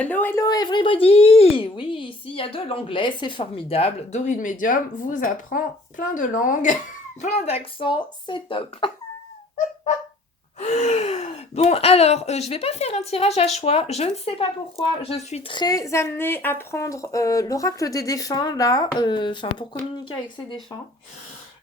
Hello, hello everybody! Oui, ici il y a de l'anglais, c'est formidable. Dorine Medium vous apprend plein de langues, plein d'accents, c'est top. Bon, alors, je vais pas faire un tirage à choix, je ne sais pas pourquoi. Je suis très amenée à prendre l'oracle des défunts, là, pour communiquer avec ses défunts.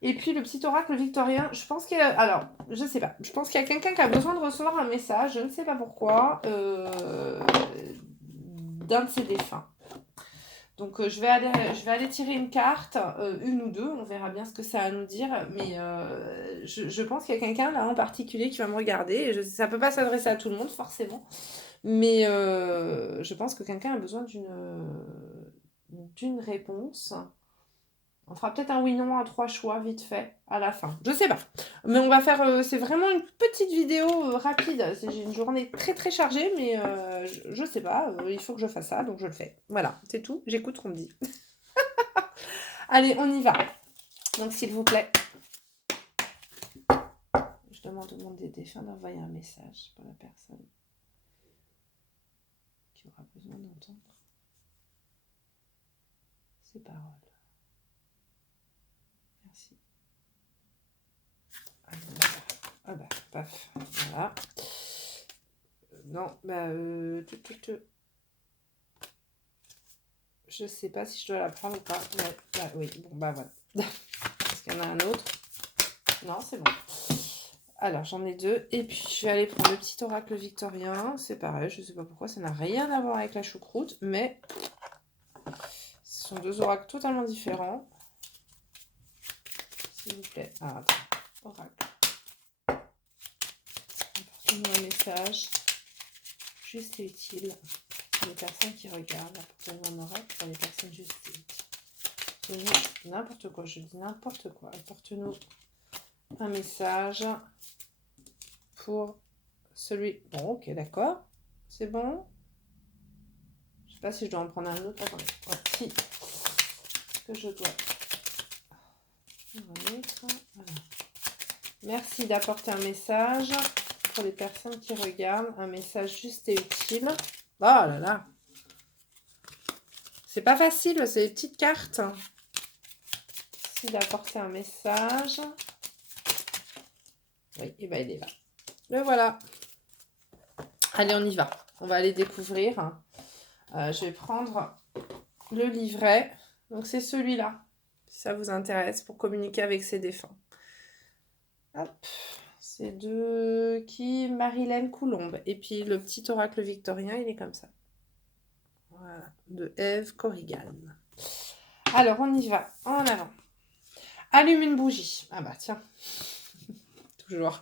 Et puis le petit oracle victorien, je pense qu'il y a... Alors, je sais pas. Je pense qu'il y a quelqu'un qui a besoin de recevoir un message, je ne sais pas pourquoi, d'un de ses défunts. Donc je vais aller tirer une carte, une ou deux, on verra bien ce que ça a à nous dire, mais je pense qu'il y a quelqu'un là en particulier qui va me regarder, et ça peut pas s'adresser à tout le monde forcément, mais je pense que quelqu'un a besoin d'une réponse. On fera peut-être un oui-non à 3 choix vite fait à la fin. Je sais pas. Mais on va faire. C'est vraiment une petite vidéo rapide. J'ai une journée très très chargée, mais je sais pas. Il faut que je fasse ça, donc je le fais. Voilà, c'est tout. J'écoute ce qu'on me dit. Allez, on y va. Donc s'il vous plaît. Je demande au monde des défunts d'envoyer un message pour la personne qui aura besoin d'entendre ces paroles. Merci. Ah bah, paf. Voilà. Non, bah, je sais pas si je dois la prendre ou pas. Mais, bah, oui, bon, bah voilà. Est-ce qu'il y en a un autre? Non, c'est bon. Alors, j'en ai deux. Et puis, je vais aller prendre le petit oracle victorien. C'est pareil, je sais pas pourquoi, ça n'a rien à voir avec la choucroute, mais ce sont deux oracles totalement différents. S'il vous plaît. Ah, attends. Oracle. Apportez-moi un message juste et utile pour les personnes qui regardent. Apportez-moi un oracle pour les personnes juste et utiles. N'importe quoi, je dis n'importe quoi. Apporte-nous un message pour celui... Bon, ok, d'accord. C'est bon. Je sais pas si je dois en prendre un autre. Attendez. Ouais, si. Que je dois... Voilà. Merci d'apporter un message pour les personnes qui regardent. Un message juste et utile. Oh là là. C'est pas facile, c'est des petites cartes. Merci d'apporter un message. Oui, et ben il est là. Le voilà. Allez, on y va. On va aller découvrir. Je vais prendre le livret. Donc, c'est celui-là, si ça vous intéresse, pour communiquer avec ses défunts. Hop. C'est de qui? Marilène Coulombe. Et puis, le petit oracle victorien, il est comme ça. Voilà. De Ève Corrigan. Alors, on y va. En avant. Allume une bougie. Ah bah, tiens. Toujours.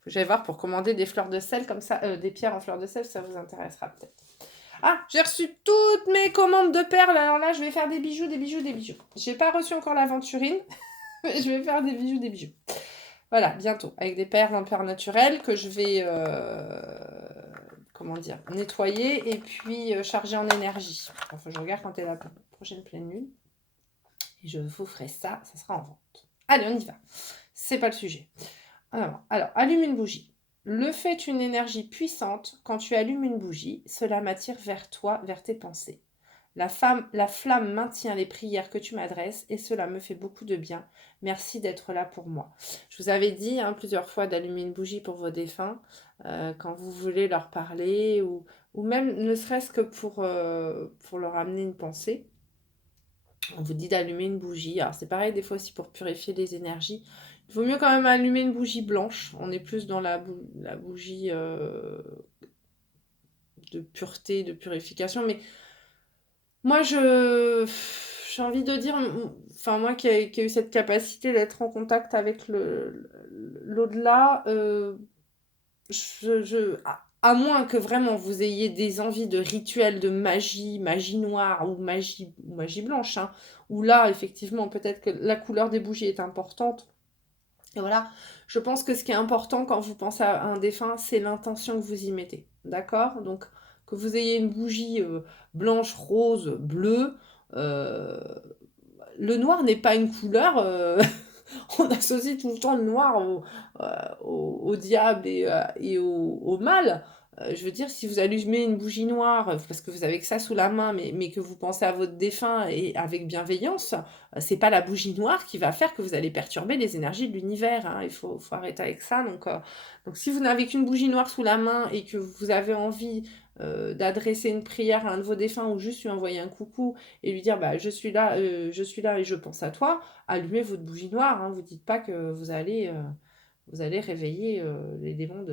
Faut que j'aille voir pour commander des fleurs de sel comme ça, des pierres en fleurs de sel, ça vous intéressera peut-être. Ah, j'ai reçu toutes mes commandes de perles, alors là, je vais faire des bijoux, des bijoux, des bijoux. J'ai pas reçu encore l'aventurine, mais je vais faire des bijoux, des bijoux. Voilà, bientôt, avec des perles en perles naturelles que je vais, nettoyer et puis charger en énergie. Enfin, je regarde quand est la prochaine pleine lune. Et je vous ferai ça, ça sera en vente. Allez, on y va. C'est pas le sujet. Alors, allume une bougie. Le fait est une énergie puissante. Quand tu allumes une bougie, cela m'attire vers toi, vers tes pensées. La flamme maintient les prières que tu m'adresses et cela me fait beaucoup de bien. Merci d'être là pour moi. Je vous avais dit plusieurs fois d'allumer une bougie pour vos défunts quand vous voulez leur parler ou même ne serait-ce que pour leur amener une pensée. On vous dit d'allumer une bougie. Alors c'est pareil des fois aussi pour purifier les énergies. Il vaut mieux quand même allumer une bougie blanche. On est plus dans la bougie de pureté, de purification. Mais moi, j'ai envie de dire, enfin moi qui ai eu cette capacité d'être en contact avec l'au-delà, à moins que vraiment vous ayez des envies de rituels de magie, magie noire ou magie blanche, où là, effectivement, peut-être que la couleur des bougies est importante. Et voilà, je pense que ce qui est important quand vous pensez à un défunt, c'est l'intention que vous y mettez. D'accord? Donc, que vous ayez une bougie blanche, rose, bleue, le noir n'est pas une couleur. On associe tout le temps le noir au diable et au mal. je veux dire, si vous allumez une bougie noire, parce que vous avez que ça sous la main, mais que vous pensez à votre défunt et avec bienveillance, c'est pas la bougie noire qui va faire que vous allez perturber les énergies de l'univers, hein. Il faut arrêter avec ça. Donc si vous n'avez qu'une bougie noire sous la main et que vous avez envie d'adresser une prière à un de vos défunts ou juste lui envoyer un coucou et lui dire bah, je suis là et je pense à toi, allumez votre bougie noire, hein. Vous dites pas que vous allez réveiller les démons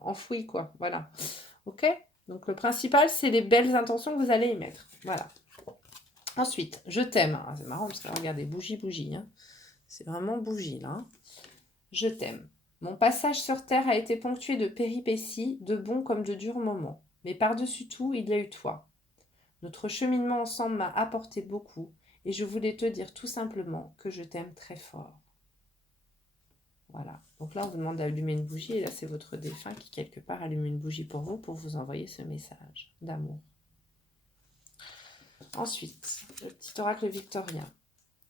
enfouis, quoi. Voilà. Ok? Donc, le principal, c'est les belles intentions que vous allez y mettre. Voilà. Ensuite, je t'aime. Ah, c'est marrant parce que regardez, bougie, bougie. Hein. C'est vraiment bougie, là. Hein. Je t'aime. Mon passage sur Terre a été ponctué de péripéties, de bons comme de durs moments. Mais par-dessus tout, il y a eu toi. Notre cheminement ensemble m'a apporté beaucoup et je voulais te dire tout simplement que je t'aime très fort. Voilà. Donc là, on vous demande d'allumer une bougie et là, c'est votre défunt qui, quelque part, allume une bougie pour vous envoyer ce message d'amour. Ensuite, le petit oracle victorien.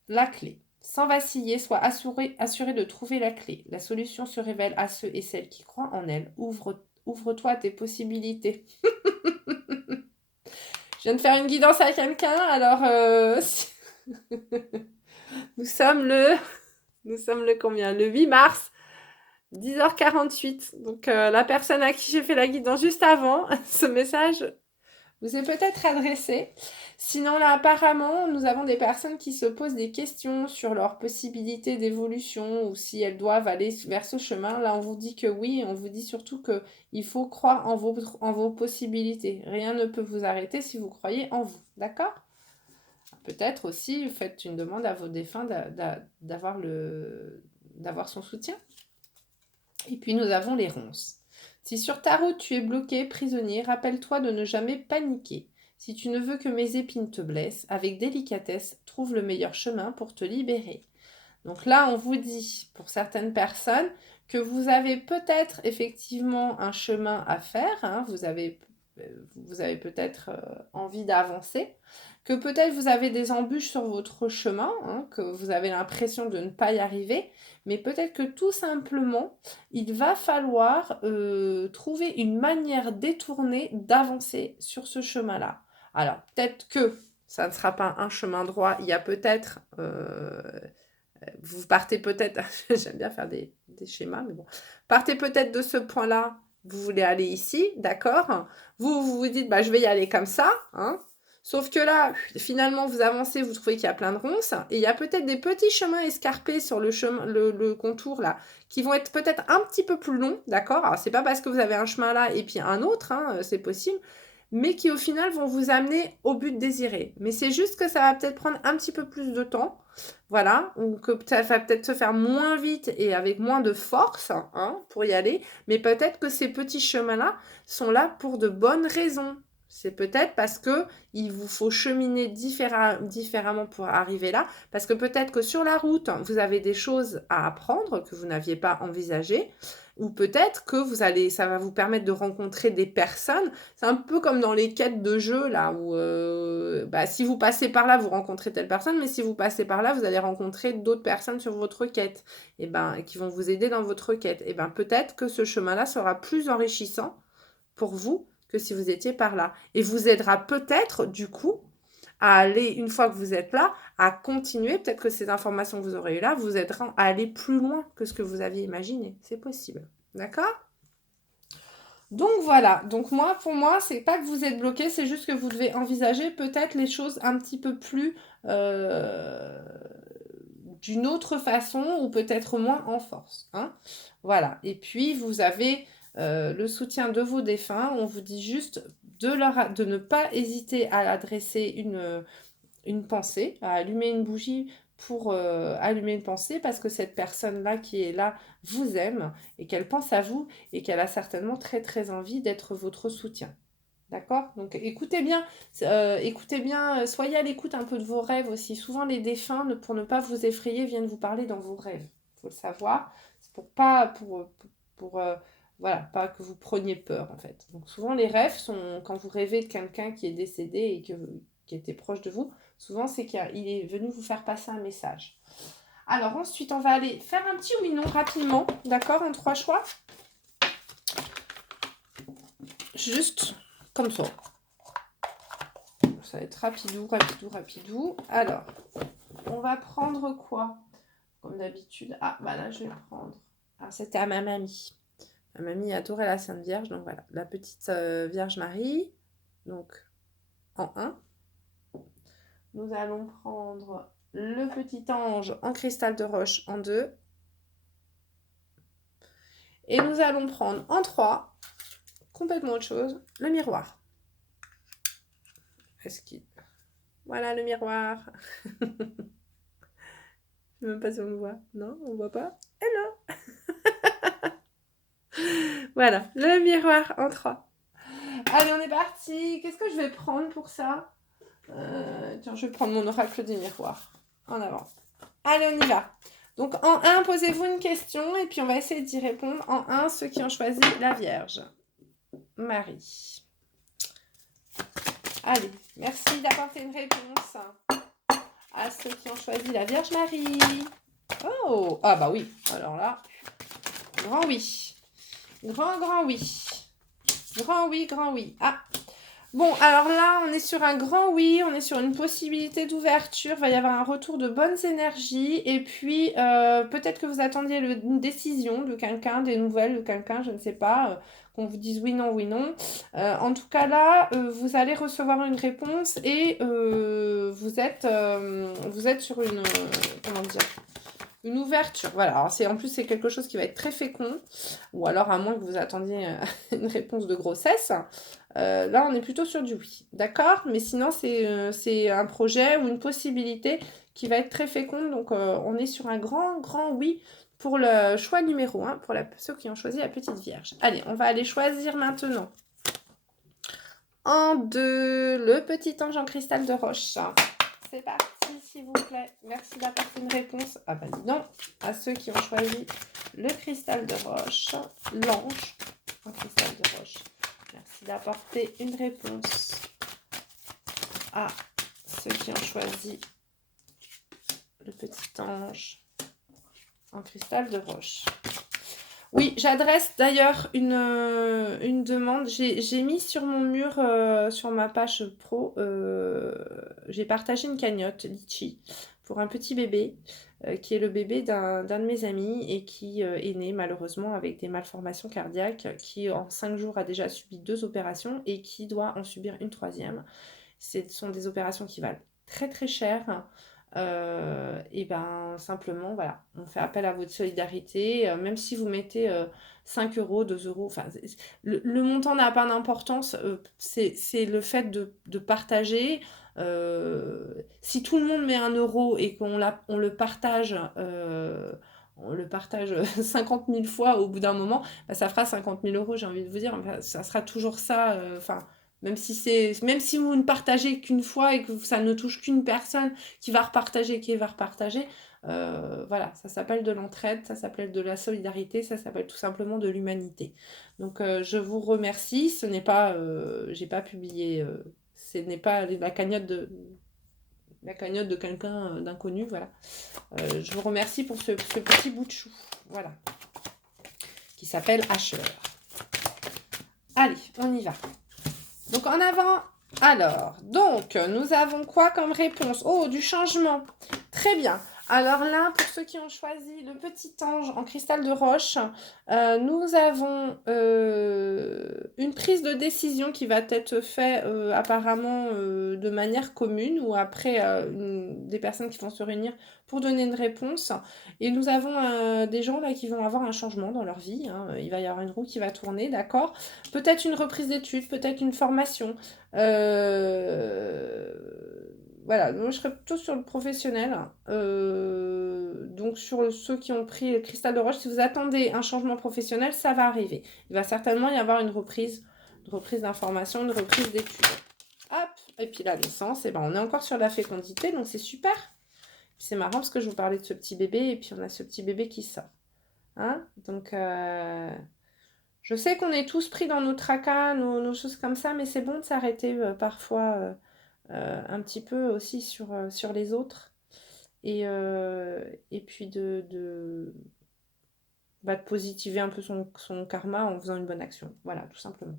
La clé. Sans vaciller, sois assuré de trouver la clé. La solution se révèle à ceux et celles qui croient en elle. Ouvre-toi à tes possibilités. Je viens de faire une guidance à quelqu'un, alors nous sommes le combien? Le 8 mars. 10h48. Donc, la personne à qui j'ai fait la guidance juste avant, ce message vous est peut-être adressé. Sinon, là, apparemment, nous avons des personnes qui se posent des questions sur leurs possibilités d'évolution ou si elles doivent aller vers ce chemin. Là, on vous dit que oui, on vous dit surtout qu'il faut croire en vos possibilités. Rien ne peut vous arrêter si vous croyez en vous. D'accord ? Peut-être aussi, vous faites une demande à vos défunts d'avoir son soutien. Et puis nous avons les ronces. Si sur ta route tu es bloqué, prisonnier, rappelle-toi de ne jamais paniquer. Si tu ne veux que mes épines te blessent, avec délicatesse, trouve le meilleur chemin pour te libérer. Donc là, on vous dit, pour certaines personnes, que vous avez peut-être effectivement un chemin à faire, hein, vous avez peut-être envie d'avancer, que peut-être vous avez des embûches sur votre chemin, hein, que vous avez l'impression de ne pas y arriver, mais peut-être que tout simplement, il va falloir trouver une manière détournée d'avancer sur ce chemin-là. Alors, peut-être que ça ne sera pas un chemin droit, il y a peut-être... vous partez peut-être, j'aime bien faire des schémas, mais bon, partez peut-être de ce point-là, vous voulez aller ici, d'accord? Vous dites, bah, je vais y aller comme ça, hein? Sauf que là, finalement, vous avancez, vous trouvez qu'il y a plein de ronces, et il y a peut-être des petits chemins escarpés sur le chemin, le contour là, qui vont être peut-être un petit peu plus longs, d'accord? Alors, c'est pas parce que vous avez un chemin là et puis un autre, hein, c'est possible, mais qui au final vont vous amener au but désiré. Mais c'est juste que ça va peut-être prendre un petit peu plus de temps, voilà, ou que ça va peut-être se faire moins vite et avec moins de force, hein, pour y aller, mais peut-être que ces petits chemins-là sont là pour de bonnes raisons. C'est peut-être parce que il vous faut cheminer différemment pour arriver là, parce que peut-être que sur la route, vous avez des choses à apprendre que vous n'aviez pas envisagées, ou peut-être que ça va vous permettre de rencontrer des personnes. C'est un peu comme dans les quêtes de jeu, là, où si vous passez par là, vous rencontrez telle personne, mais si vous passez par là, vous allez rencontrer d'autres personnes sur votre quête, et qui vont vous aider dans votre quête. Et peut-être que ce chemin-là sera plus enrichissant pour vous que si vous étiez par là. Et vous aidera peut-être, du coup, à aller, une fois que vous êtes là, à continuer. Peut-être que ces informations que vous aurez eues là vous aideront à aller plus loin que ce que vous aviez imaginé. C'est possible. D'accord ? Donc voilà, donc pour moi, c'est pas que vous êtes bloqué, c'est juste que vous devez envisager peut-être les choses un petit peu plus d'une autre façon ou peut-être moins en force. Hein, voilà, et puis vous avez le soutien de vos défunts, on vous dit juste de ne pas hésiter à adresser une pensée, à allumer une bougie pour allumer une pensée parce que cette personne-là qui est là vous aime et qu'elle pense à vous et qu'elle a certainement très très envie d'être votre soutien. D'accord? Donc écoutez bien, soyez à l'écoute un peu de vos rêves aussi. Souvent les défunts, pour ne pas vous effrayer, viennent vous parler dans vos rêves. Il faut le savoir. C'est voilà, pas que vous preniez peur en fait. Donc souvent les rêves sont, quand vous rêvez de quelqu'un qui est décédé et qui était proche de vous, souvent c'est qu'il est venu vous faire passer un message. Alors ensuite, on va aller faire un petit oui-non rapidement, d'accord, en 3 choix. juste comme ça. Ça va être rapidou, rapidou, rapidou. Alors, on va prendre quoi? Comme d'habitude. Ah, bah là, je vais prendre. Alors, c'était à ma mamie. Ma mamie adorait la Sainte Vierge. Donc voilà, la petite Vierge Marie. Donc, en 1. Nous allons prendre le petit ange en cristal de roche en 2. Et nous allons prendre en 3, complètement autre chose, le miroir. Est-ce qu'il... Voilà le miroir. Je ne sais même pas si on le voit. Non, on ne voit pas. Hello. Voilà, le miroir en 3. Allez, on est parti. Qu'est-ce que je vais prendre pour ça? Tiens, je vais prendre mon oracle des miroirs. En avant. Allez, on y va. Donc, en 1, posez-vous une question et puis on va essayer d'y répondre. En 1, ceux qui ont choisi la Vierge Marie. Allez, merci d'apporter une réponse à ceux qui ont choisi la Vierge Marie. Oh, ah bah oui. Alors là, grand oui. Grand oui. Grand oui, grand oui. Ah, bon, alors là, on est sur un grand oui, on est sur une possibilité d'ouverture, il va y avoir un retour de bonnes énergies, et puis peut-être que vous attendiez une décision de quelqu'un, des nouvelles de quelqu'un, je ne sais pas, qu'on vous dise oui, non, oui, non. En tout cas là, vous allez recevoir une réponse et vous êtes sur une... comment dire, une ouverture, voilà. Alors en plus, c'est quelque chose qui va être très fécond, ou alors à moins que vous attendiez une réponse de grossesse. Là, on est plutôt sur du oui, d'accord? Mais sinon, c'est un projet ou une possibilité qui va être très féconde. Donc, on est sur un grand oui pour le choix numéro 1, pour ceux qui ont choisi la petite Vierge. Allez, on va aller choisir maintenant. En 2, le petit ange en cristal de roche. C'est parti, s'il vous plaît. Merci d'apporter une réponse. Ah bah dis donc, à ceux qui ont choisi le cristal de roche, l'ange en cristal de roche. Merci d'apporter une réponse à ceux qui ont choisi le petit ange en cristal de roche. Oui, j'adresse d'ailleurs une demande. J'ai mis sur mon mur, sur ma page pro, j'ai partagé une cagnotte Litchi pour un petit bébé qui est le bébé d'un de mes amis et qui est né malheureusement avec des malformations cardiaques, qui en 5 jours a déjà subi 2 opérations et qui doit en subir une 3e. Ce sont des opérations qui valent très très cher. Et ben simplement voilà, on fait appel à votre solidarité, même si vous mettez 5 euros, 2 euros, enfin le montant n'a pas d'importance, c'est le fait de partager. Si tout le monde met 1 euro et qu'on le partage, on le partage 50 000 fois au bout d'un moment, bah, ça fera 50 000 euros, j'ai envie de vous dire, enfin, ça sera toujours ça, enfin même si vous ne partagez qu'une fois et que ça ne touche qu'une personne qui va repartager, voilà, ça s'appelle de l'entraide, ça s'appelle de la solidarité, ça s'appelle tout simplement de l'humanité. Donc je vous remercie, ce n'est pas, j'ai pas publié, ce n'est pas la cagnotte de quelqu'un d'inconnu, voilà. Je vous remercie pour ce petit bout de chou, voilà, qui s'appelle Asher. Allez, on y va. Donc en avant, alors, donc nous avons quoi comme réponse? Oh, du changement. Très bien. Alors là, pour ceux qui ont choisi le petit ange en cristal de roche, nous avons une prise de décision qui va être faite apparemment de manière commune ou après des personnes qui vont se réunir pour donner une réponse. Et nous avons des gens là qui vont avoir un changement dans leur vie, hein. Il va y avoir une roue qui va tourner, d'accord? Peut-être une reprise d'études, peut-être une formation. Voilà, moi je serais plutôt sur le professionnel. Donc sur ceux qui ont pris le cristal de roche, si vous attendez un changement professionnel, ça va arriver. Il va certainement y avoir une reprise d'information, une reprise d'études. Hop, et puis la naissance, et ben on est encore sur la fécondité, donc c'est super. C'est marrant parce que je vous parlais de ce petit bébé, et puis on a ce petit bébé qui sort. Hein? Donc je sais qu'on est tous pris dans nos tracas, nos choses comme ça, mais c'est bon de s'arrêter parfois un petit peu aussi sur les autres. Et puis de positiver un peu son karma en faisant une bonne action. Voilà, tout simplement.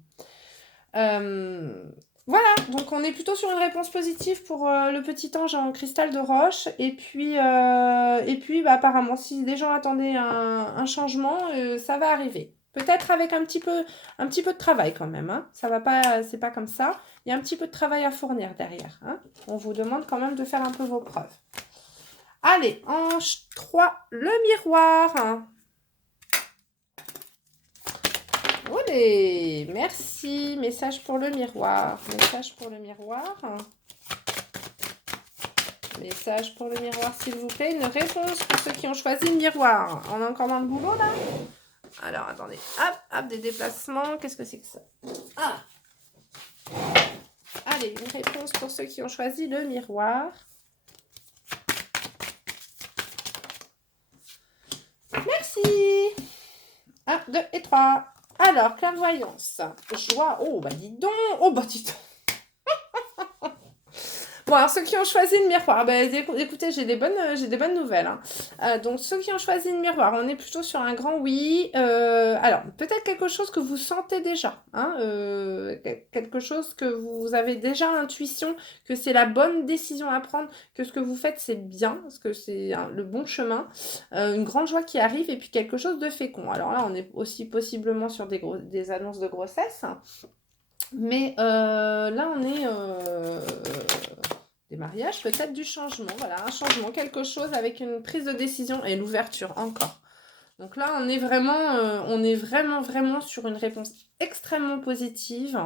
Voilà, donc on est plutôt sur une réponse positive pour le petit ange en cristal de roche. Et puis bah, apparemment, si les gens attendaient un changement, ça va arriver. Peut-être avec un petit peu de travail quand même. Hein. Ça va pas, c'est pas comme ça. Il y a un petit peu de travail à fournir derrière. Hein. On vous demande quand même de faire un peu vos preuves. Allez, ange 3, le miroir. Olé, merci. Message pour le miroir. Message pour le miroir. Message pour le miroir, s'il vous plaît. Une réponse pour ceux qui ont choisi le miroir. On est encore dans le boulot, là? Alors, attendez. Hop, hop, des déplacements. Qu'est-ce que c'est que ça? Ah! Allez, une réponse pour ceux qui ont choisi le miroir. Merci. 1, 2 et 3. Alors, clairvoyance. Joie. Oh, bah dis donc. Oh, bah dis donc. Bon, alors ceux qui ont choisi le miroir, bah, écoutez, j'ai des bonnes nouvelles. Hein. Donc ceux qui ont choisi le miroir, on est plutôt sur un grand oui. Alors, peut-être quelque chose que vous sentez déjà. Hein, quelque chose que vous avez déjà l'intuition que c'est la bonne décision à prendre, que ce que vous faites, c'est bien, parce que c'est le bon chemin. Une grande joie qui arrive et puis quelque chose de fécond. Alors là, on est aussi possiblement sur des annonces de grossesse. Mais là, on est des mariages, peut-être du changement. Voilà, un changement, quelque chose avec une prise de décision et l'ouverture encore. Donc là, on est vraiment sur une réponse extrêmement positive.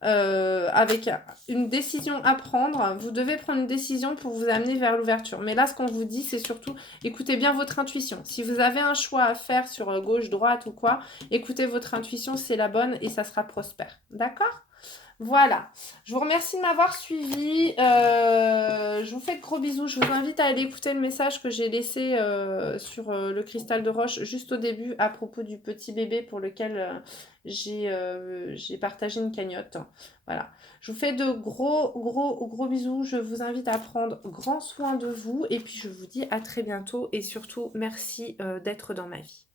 Avec une décision à prendre. Vous devez prendre une décision pour vous amener vers l'ouverture. Mais là, ce qu'on vous dit, c'est surtout, écoutez bien votre intuition. Si vous avez un choix à faire sur gauche, droite ou quoi, écoutez votre intuition, c'est la bonne et ça sera prospère. D'accord ? Voilà, je vous remercie de m'avoir suivi. Je vous fais de gros bisous. Je vous invite à aller écouter le message que j'ai laissé sur le cristal de roche juste au début à propos du petit bébé pour lequel j'ai partagé une cagnotte. Voilà, je vous fais de gros bisous. Je vous invite à prendre grand soin de vous et puis je vous dis à très bientôt et surtout merci d'être dans ma vie.